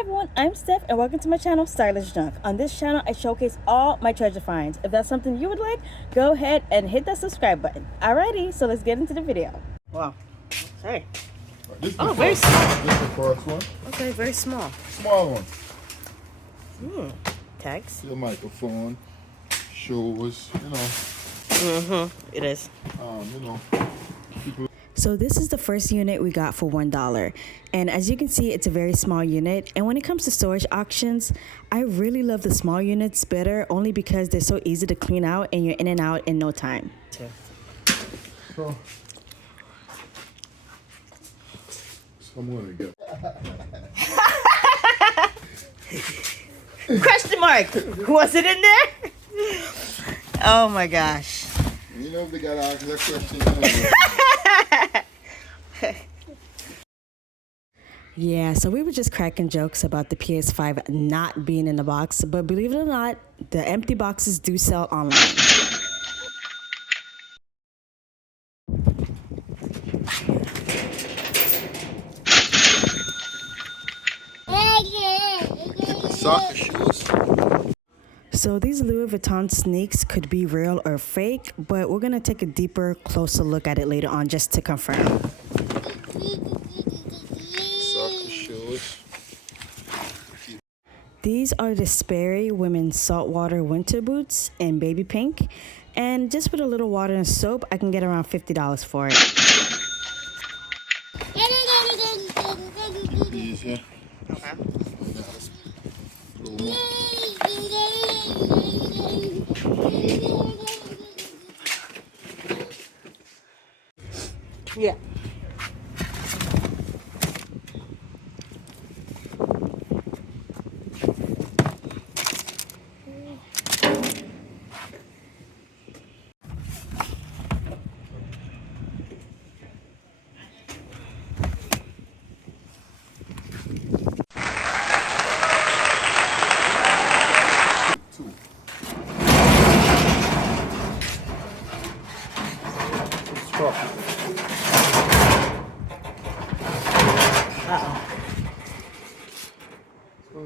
Everyone, I'm Steph and welcome to my channel, Stylish Junk. On this channel, I showcase all my treasure finds. If that's something you would like, go ahead and hit that subscribe button. Alrighty, so let's get into the video. Wow. Okay. Oh, very small. This is the first one. Okay, very small. Small one. Tags. Your microphone, shows, It is. People. So this is the first unit we got for $1. And as you can see, it's a very small unit. And when it comes to storage auctions, I really love the small units better only because they're so easy to clean out and you're in and out in no time. So I'm gonna get. Question mark. Was it in there? Oh my gosh. You know if they gotta ask that question. Yeah, so we were just cracking jokes about the PS5 not being in the box, but believe it or not, the empty boxes do sell online. Soccer shoes. So these Louis Vuitton sneaks could be real or fake, but we're gonna take a deeper, closer look at it later on just to confirm. Soccer shoes. These are the Sperry women's saltwater winter boots in baby pink, and just with a little water and soap, I can get around $50 for it. These here. Okay. Yeah.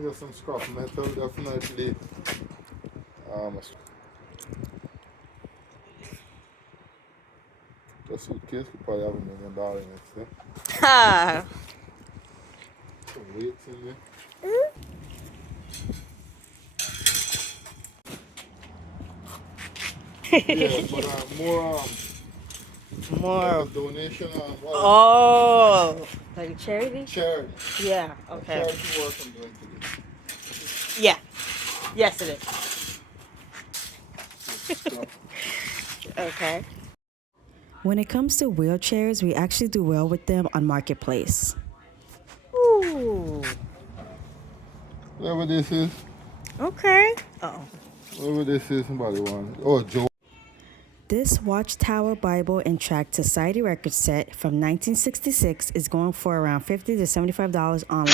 Get some scrap metal, definitely. The suitcase could probably have $1 million in it. Ha! Some weights in there. Yeah, but more donation on what? Oh, like a charity? Charity. Yeah. Okay. Charity work I'm doing today. Yeah. Yes, it is. Okay. When it comes to wheelchairs, we actually do well with them on Marketplace. Ooh. Whatever this is. Okay. Oh. Whatever this is, somebody wants. Oh, Joe. This Watchtower Bible and Tract Society record set from 1966 is going for around $50 to $75 online.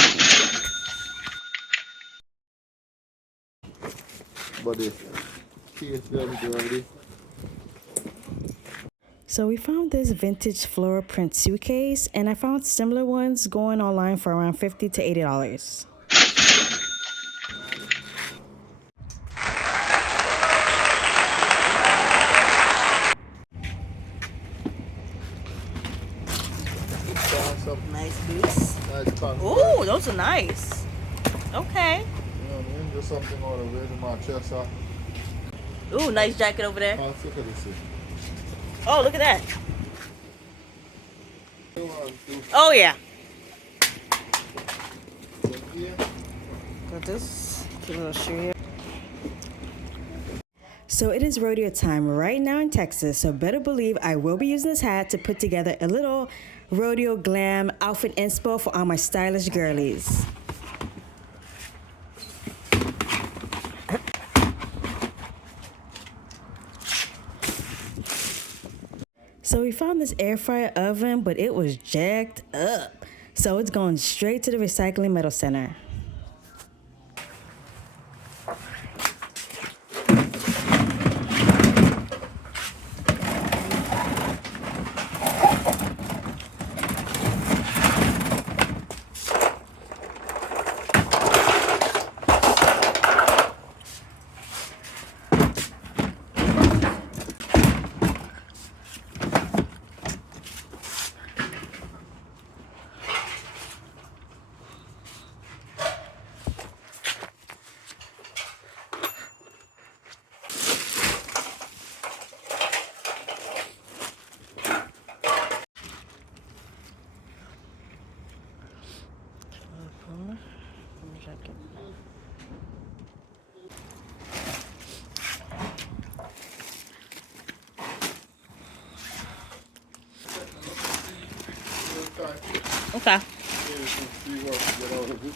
But the case them dirty. So we found this vintage floral print suitcase, and I found similar ones going online for around $50 to $80. Nice boots. Nice content. Ooh, those are nice. Okay. You know what I mean? Just something out of it in my chest. Ooh, nice jacket over there. Let's look at this. Oh, look at that. 1, 2, Oh, yeah. 3. Got this cute little shoe here. So it is rodeo time right now in Texas, so better believe I will be using this hat to put together a little rodeo glam outfit inspo for all my stylish girlies. So we found this air fryer oven, but it was jacked up. So it's going straight to the recycling metal center. Okay. Yeah, see what we get out of it.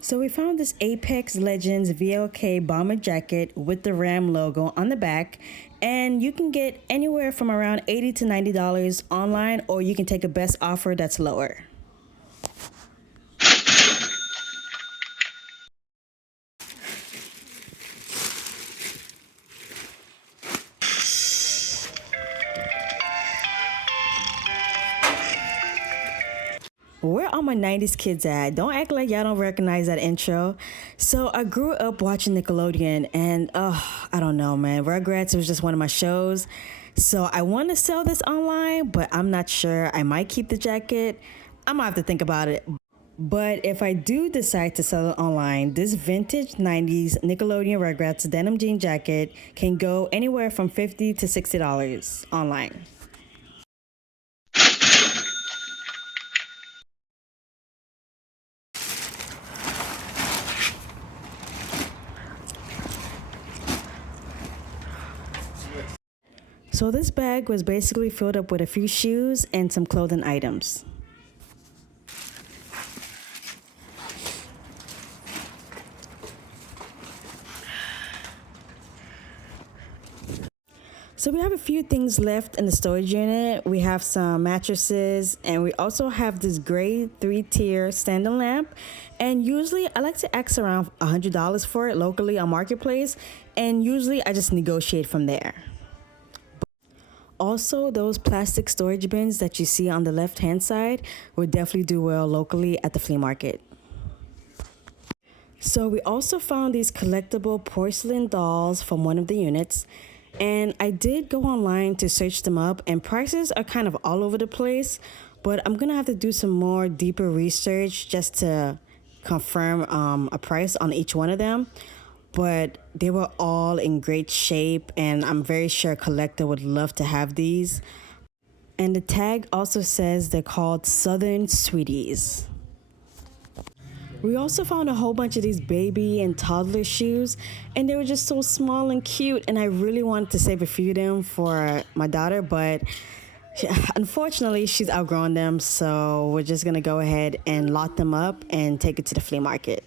So we found this Apex Legends VLK bomber jacket with the Ram logo on the back, and you can get anywhere from around $80 to $90 online, or you can take a best offer that's lower. Where all my 90s kids at? Don't act like y'all don't recognize that intro. So I grew up watching Nickelodeon, and I don't know, man. Rugrats was just one of my shows. So I want to sell this online, but I'm not sure. I might keep the jacket. I'm gonna have to think about it. But if I do decide to sell it online, this vintage 90s Nickelodeon Rugrats denim jean jacket can go anywhere from $50 to $60 online. So this bag was basically filled up with a few shoes and some clothing items. So we have a few things left in the storage unit. We have some mattresses, and we also have this gray 3-tier standing lamp. And usually I like to ask around $100 for it locally on Marketplace, and usually I just negotiate from there. Also, those plastic storage bins that you see on the left-hand side would definitely do well locally at the flea market. So we also found these collectible porcelain dolls from one of the units. And I did go online to search them up, and prices are kind of all over the place. But I'm going to have to do some more deeper research just to confirm a price on each one of them. But they were all in great shape, and I'm very sure a collector would love to have these. And the tag also says they're called Southern Sweeties. We also found a whole bunch of these baby and toddler shoes, and they were just so small and cute, and I really wanted to save a few of them for my daughter, but unfortunately she's outgrown them, so we're just gonna go ahead and lock them up and take it to the flea market.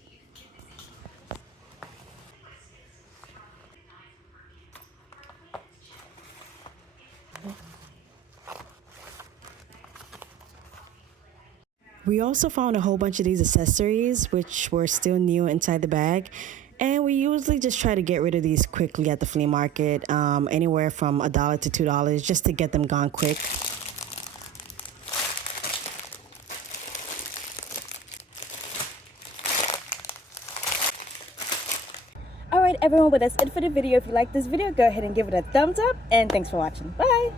We also found a whole bunch of these accessories, which were still new inside the bag. And we usually just try to get rid of these quickly at the flea market, anywhere from $1 to $2, just to get them gone quick. Alright everyone, but that's it for the video. If you like this video, go ahead and give it a thumbs up, and thanks for watching. Bye!